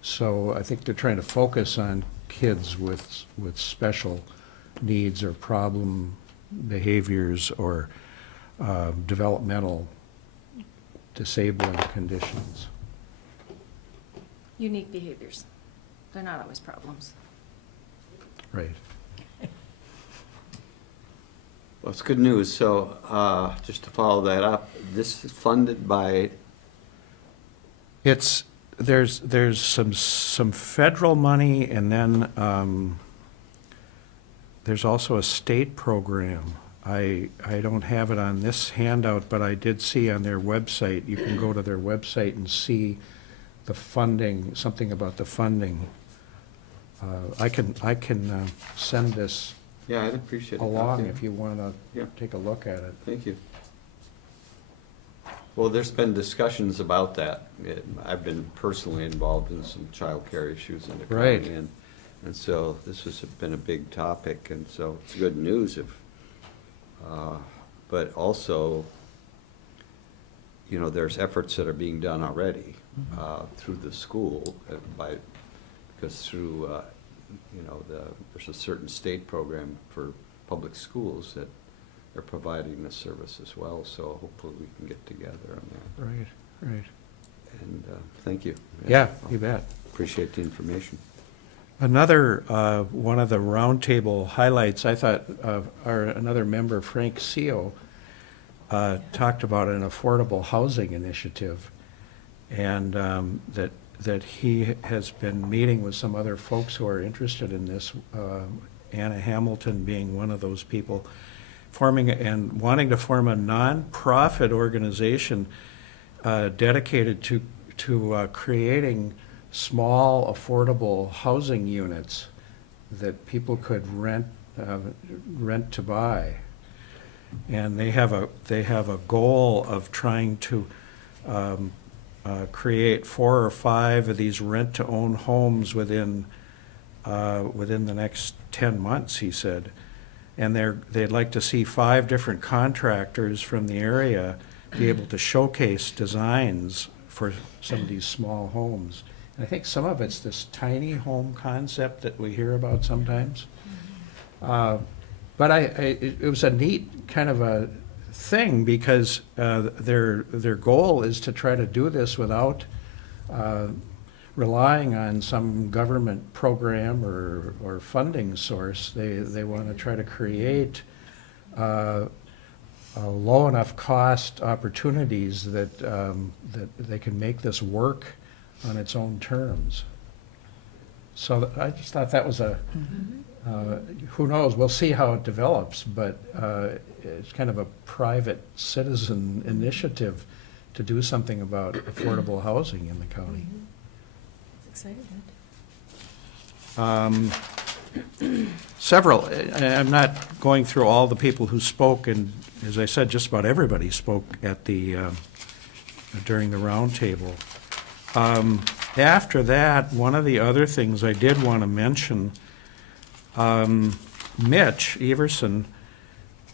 So I think they're trying to focus on kids with special needs or problem behaviors or developmental disabling conditions. Unique behaviors. They're not always problems. Right. Well, it's good news. So just to follow that up, this is funded by, There's some federal money, and then there's also a state program. I don't have it on this handout, but I did see on their website, you can go to their website and see the funding, something about the funding. I can send this yeah, I'd appreciate it. along Yeah. if you want to Yeah. take a look at it. Thank you. Well, there's been discussions about that. I've been personally involved in some child care issues in the county. Right. And so this has been a big topic, and so it's good news if, but also, you know, there's efforts that are being done already through the school because through, you know, there's a certain state program for public schools that are providing this service as well, so hopefully we can get together on that. Right. And thank you. Yeah, you bet. Appreciate the information. Another, one of the roundtable highlights, I thought, another member, Frank Seo, talked about an affordable housing initiative, and that he has been meeting with some other folks who are interested in this, Anna Hamilton being one of those people, forming and wanting to form a nonprofit organization dedicated to creating small, affordable housing units that people could rent to buy. And they have a goal of trying to create 4 or 5 of these rent-to-own homes within the next 10 months, he said. And they'd like to see 5 different contractors from the area be able to showcase designs for some of these small homes. And I think some of it's this tiny home concept that we hear about sometimes. But it was a neat kind of a thing, because their goal is to try to do this without relying on some government program or funding source. They want to try to create low enough cost opportunities that they can make this work on its own terms. So I just thought that was who knows, we'll see how it develops, but it's kind of a private citizen initiative to do something about affordable housing in the county. It's exciting. several, I'm not going through all the people who spoke, and as I said, just about everybody spoke at the, during the roundtable. After that, one of the other things I did want to mention, Mitch Everson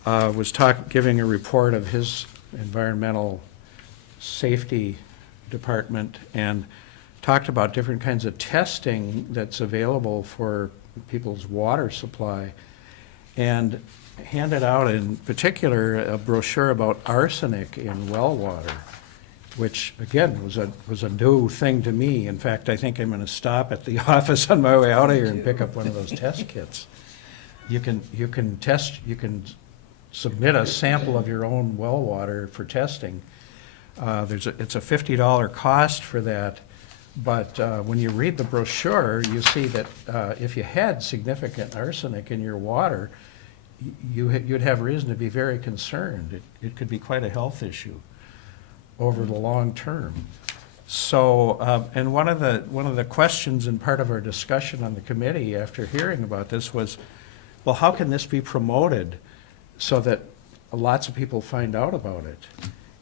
was giving a report of his environmental safety department and talked about different kinds of testing that's available for people's water supply, and handed out in particular a brochure about arsenic in well water, which again was a new thing to me. In fact, I think I'm going to stop at the office on my way out of here and pick up one of those test kits. You can submit a sample of your own well water for testing. It's a $50 cost for that, but when you read the brochure, you see that if you had significant arsenic in your water, you'd have reason to be very concerned. It could be quite a health issue over the long term. So, and one of the questions and part of our discussion on the committee after hearing about this was, well, how can this be promoted so that lots of people find out about it?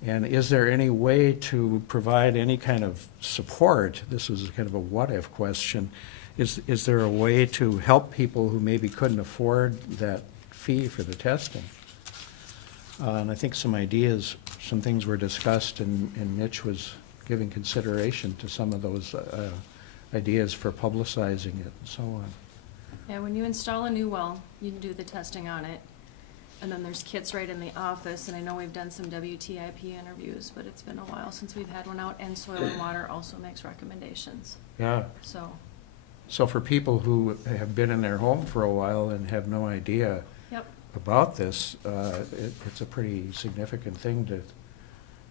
And is there any way to provide any kind of support? This was kind of a what-if question. Is there a way to help people who maybe couldn't afford that fee for the testing? And I think some ideas, some things were discussed, and Mitch was giving consideration to some of those ideas for publicizing it and so on. Yeah, when you install a new well, you can do the testing on it. And then there's kits right in the office, and I know we've done some WTIP interviews, but it's been a while since we've had one out, and Soil and Water also makes recommendations, Yeah. So for people who have been in their home for a while and have no idea Yep. about this, it's a pretty significant thing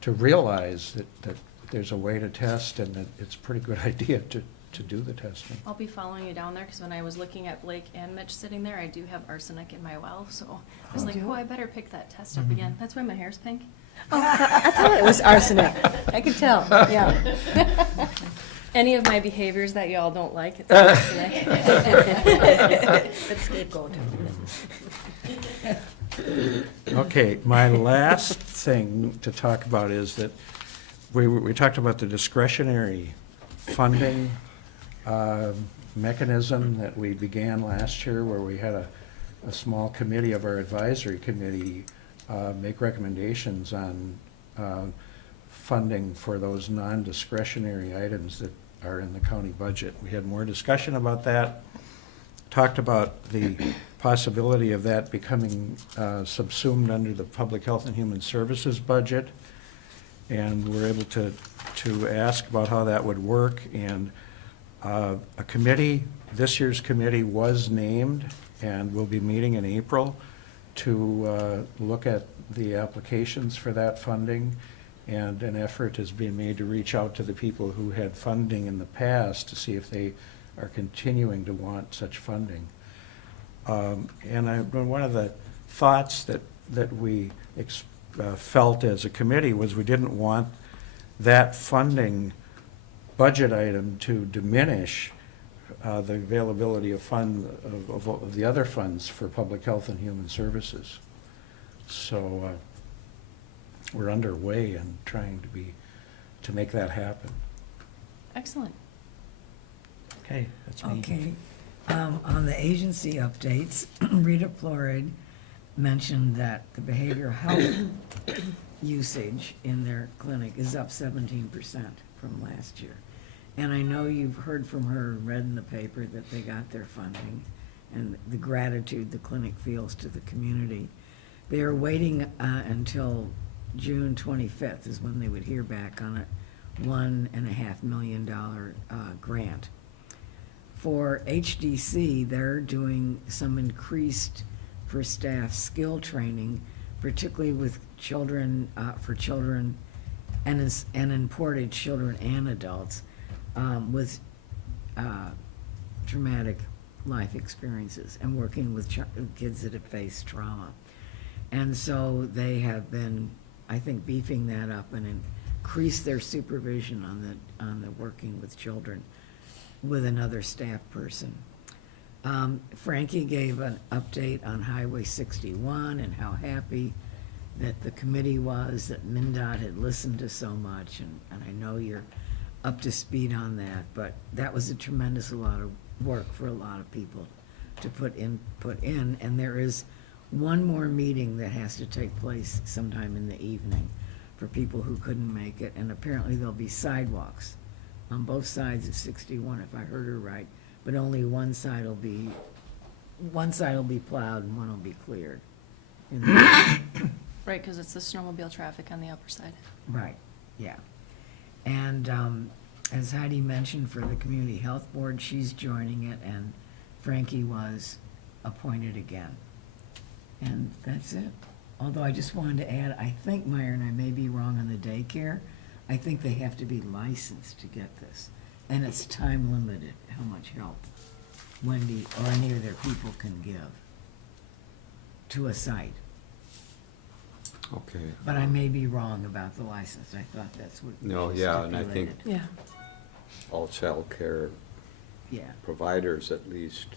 to realize that there's a way to test, and that it's a pretty good idea to do the testing. I'll be following you down there, because when I was looking at Blake and Mitch sitting there, I do have arsenic in my well, so I was like, oh, I better pick that test up again. That's why my hair's pink. I thought it was arsenic. I could tell, yeah. Any of my behaviors that y'all don't like, it's arsenic. Let's scapegoat. Okay, my last thing to talk about is that we talked about the discretionary funding mechanism that we began last year, where we had a small committee of our advisory committee make recommendations on funding for those non-discretionary items that are in the county budget. We had more discussion about that, talked about the possibility of that becoming subsumed under the Public Health and Human Services budget, and we're able to ask about how that would work. And a committee, this year's committee was named, and will be meeting in April to look at the applications for that funding, and an effort is being made to reach out to the people who had funding in the past to see if they are continuing to want such funding. And one of the thoughts that we felt as a committee was we didn't want that funding budget item to diminish the availability of of the other funds for public health and human services. So we're underway in trying to make that happen. Excellent. Okay, that's me. Okay. On the agency updates, Rita Floride mentioned that the behavioral health usage in their clinic is up 17% from last year. And I know you've heard from her, read in the paper that they got their funding, and the gratitude the clinic feels to the community. They are waiting until June 25th is when they would hear back on a $1.5 million grant. For HDC, they're doing some increased for staff skill training, particularly with children, for children and imported children and adults with traumatic life experiences, and working with kids that have faced trauma. And so they have been, I think, beefing that up and increased their supervision on the working with children with another staff person. Frankie gave an update on Highway 61 and how happy that the committee was, that MnDOT had listened to so much, and I know you're up to speed on that, but that was a tremendous lot of work for a lot of people to put in, and there is one more meeting that has to take place sometime in the evening for people who couldn't make it, and apparently there'll be sidewalks on both sides of 61, if I heard her right, but only one side will be plowed and one will be cleared. In the- Right, because it's the snowmobile traffic on the upper side. Right, yeah. And as Heidi mentioned, for the Community Health Board, she's joining it, and Frankie was appointed again. And that's it. Although I just wanted to add, I think, Meyer, and I may be wrong on the daycare, I think they have to be licensed to get this. And it's time limited, how much help Wendy or any of their people can give to a site. Okay. But I may be wrong about the license. I thought that's what No, was yeah, and I think- stipulated. Yeah. All childcare Yeah, providers at least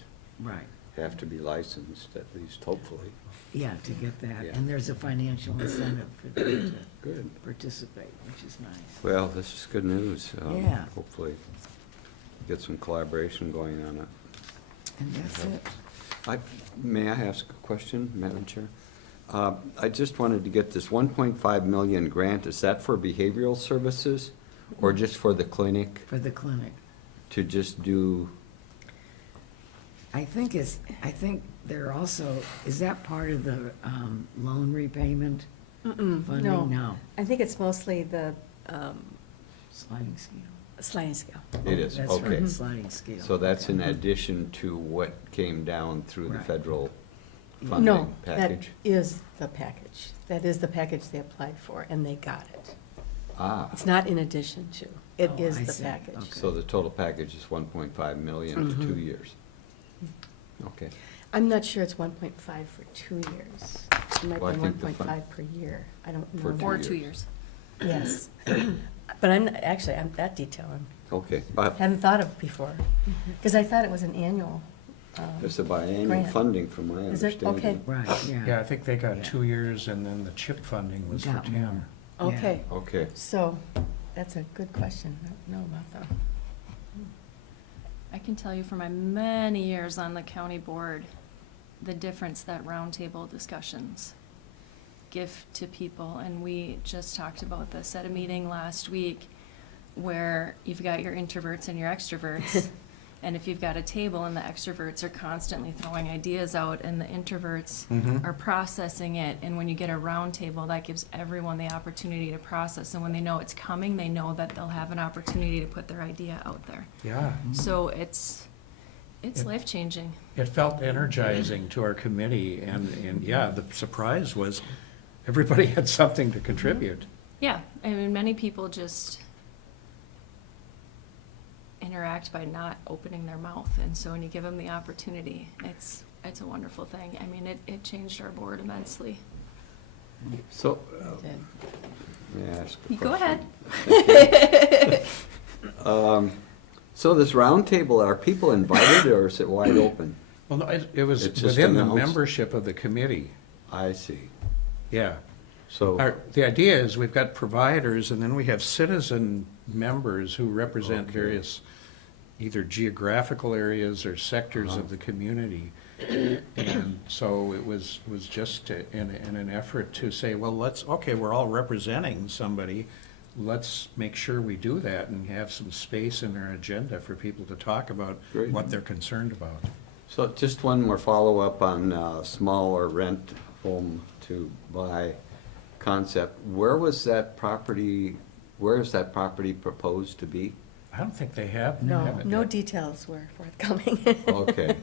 right. have to be licensed, at least hopefully. Yeah, to get that. Yeah. And there's a financial incentive for them to Good. participate, which is nice. Well, this is good news. Yeah. Hopefully get some collaboration going on it. And that's it. May I ask a question, Madam Chair? I just wanted to get this 1.5 million grant, is that for behavioral services or just for the clinic For the clinic. to just do? I think they're also, is that part of the loan repayment funding? No. I think it's mostly the Sliding scale. sliding scale. It is, That's okay. right, sliding scale. So that's in addition to what came down through the Right. federal No, funding that package? is the package. That is the package they applied for, and they got it. Ah, It's not in addition to. It Oh, is I the see. package. Okay. so the total package is 1.5 million for Mm-hmm. 2 years? Okay. I'm not sure it's 1.5 for 2 years. It might Well, I be think the fun- 1.5 per year. I don't know. For that. For 2 2 years. years. Yes. But I'm that detail Okay. I hadn't thought of before. Because I thought it was an annual. It's a biannual Grant. funding from my Is it? understanding. Okay. Right, yeah. Yeah, I think they got Yeah. 2 years, and then the CHIP funding was for Got 10. more. Yeah. Okay. Okay. So that's a good question. I don't know about that. I can tell you from my many years on the county board, the difference that roundtable discussions give to people. And we just talked about this at a meeting last week where you've got your introverts and your extroverts. And if you've got a table and the extroverts are constantly throwing ideas out and the introverts Mhm. are processing it, and when you get a round table, that gives everyone the opportunity to process. And when they know it's coming, they know that they'll have an opportunity to put their idea out there. Yeah. So it's It- life-changing. It felt energizing to our committee, and yeah, the surprise was everybody had something to contribute. Yeah, I mean, many people just interact by not opening their mouth, and so when you give them the opportunity, it's a wonderful thing. I mean, it changed our board immensely. So, It did. may I ask a Go question? ahead. So this roundtable, are people invited or is it wide open? Well, no, it was It's just within the announced? membership of the committee, I see. yeah. So, The idea is we've got providers, and then we have citizen members who represent Okay. various either geographical areas or sectors of the community. And so it was just in an effort to say, well, we're all representing somebody. Let's make sure we do that and have some space in our agenda for people to talk about Great. what they're concerned about. so just one more follow-up on small or rent home to buy concept. Where is that property proposed to be? I don't think they have. No, have it no yet. details were forthcoming. Okay.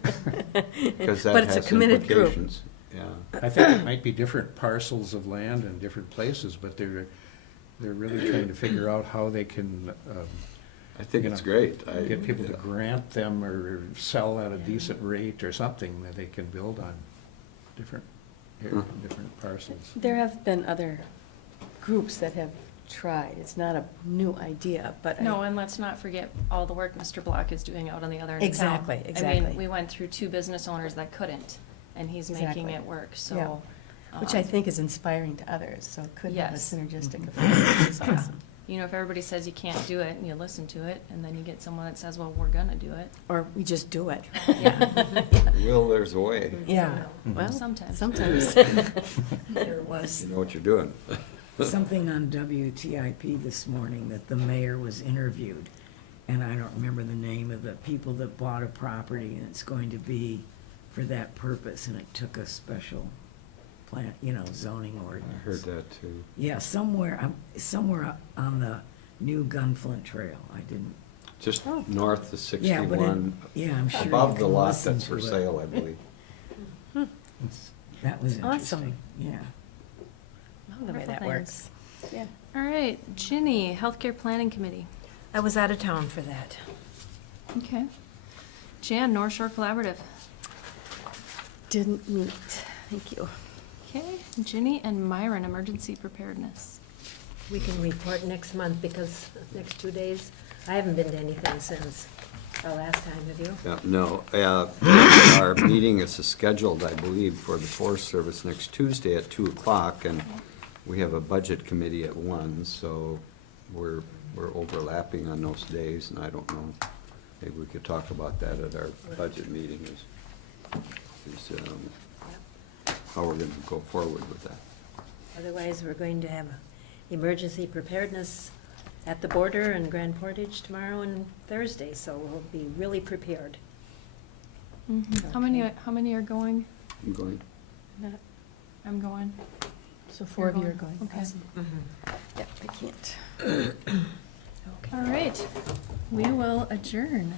Because But that it's a has committed group. implications. Yeah. I think it might be different parcels of land in different places, but they're really trying to figure out how they can I think You it's know, great. get people to grant them or sell at a decent rate or something that they can build on different Huh. different parcels. There have been other groups that have tried. It's not a new idea, but I. No, and let's not forget all the work Mr. Block is doing out on the other end of town. Exactly, I exactly. mean, we went through 2 business owners that couldn't, and he's making Exactly. it work, so. Which I think is inspiring to others, so it could have a Yes. synergistic effect, which is awesome. You know, if everybody says you can't do it, and you listen to it, and then you get someone that says, well, we're gonna do it. Or we just do it. Will, there's a way. Yeah, well, Sometimes. sometimes. There was You know what you're doing. something on WTIP this morning that the mayor was interviewed, and I don't remember the name of the people that bought a property, and it's going to be for that purpose, and it took a special plan, zoning I ordinance. heard that too. Yeah, somewhere on the new Gunflint Trail. I didn't, Just Oh. north of yeah, but it, 61, yeah, I'm sure you above the can lot listen that's for to it. sale, I believe. That was Awesome. interesting, yeah. Love the way Wonderful that works. Yeah. All right, Ginny, Healthcare Planning Committee. I was out of town for that. Okay. Jan, North Shore Collaborative. Didn't meet, thank you. Okay, Ginny and Myron, Emergency Preparedness. We can report next month because next 2 days, I haven't been to anything since our last time, have you? Yeah, no, our meeting is scheduled, I believe, for the Forest Service next Tuesday at 2 o'clock, and we have a budget committee at 1, so we're overlapping on those days, and I don't know, maybe we could talk about that at our budget meeting, how we're gonna go forward with that. Otherwise, we're going to have emergency preparedness at the border in Grand Portage tomorrow and Thursday, so we'll be really prepared. How many are going? You going? I'm going. So 4 of you are going. Okay. Awesome. Yep, I can't. All right, we will adjourn.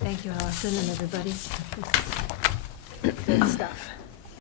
Thank you, Allison and everybody. Good stuff.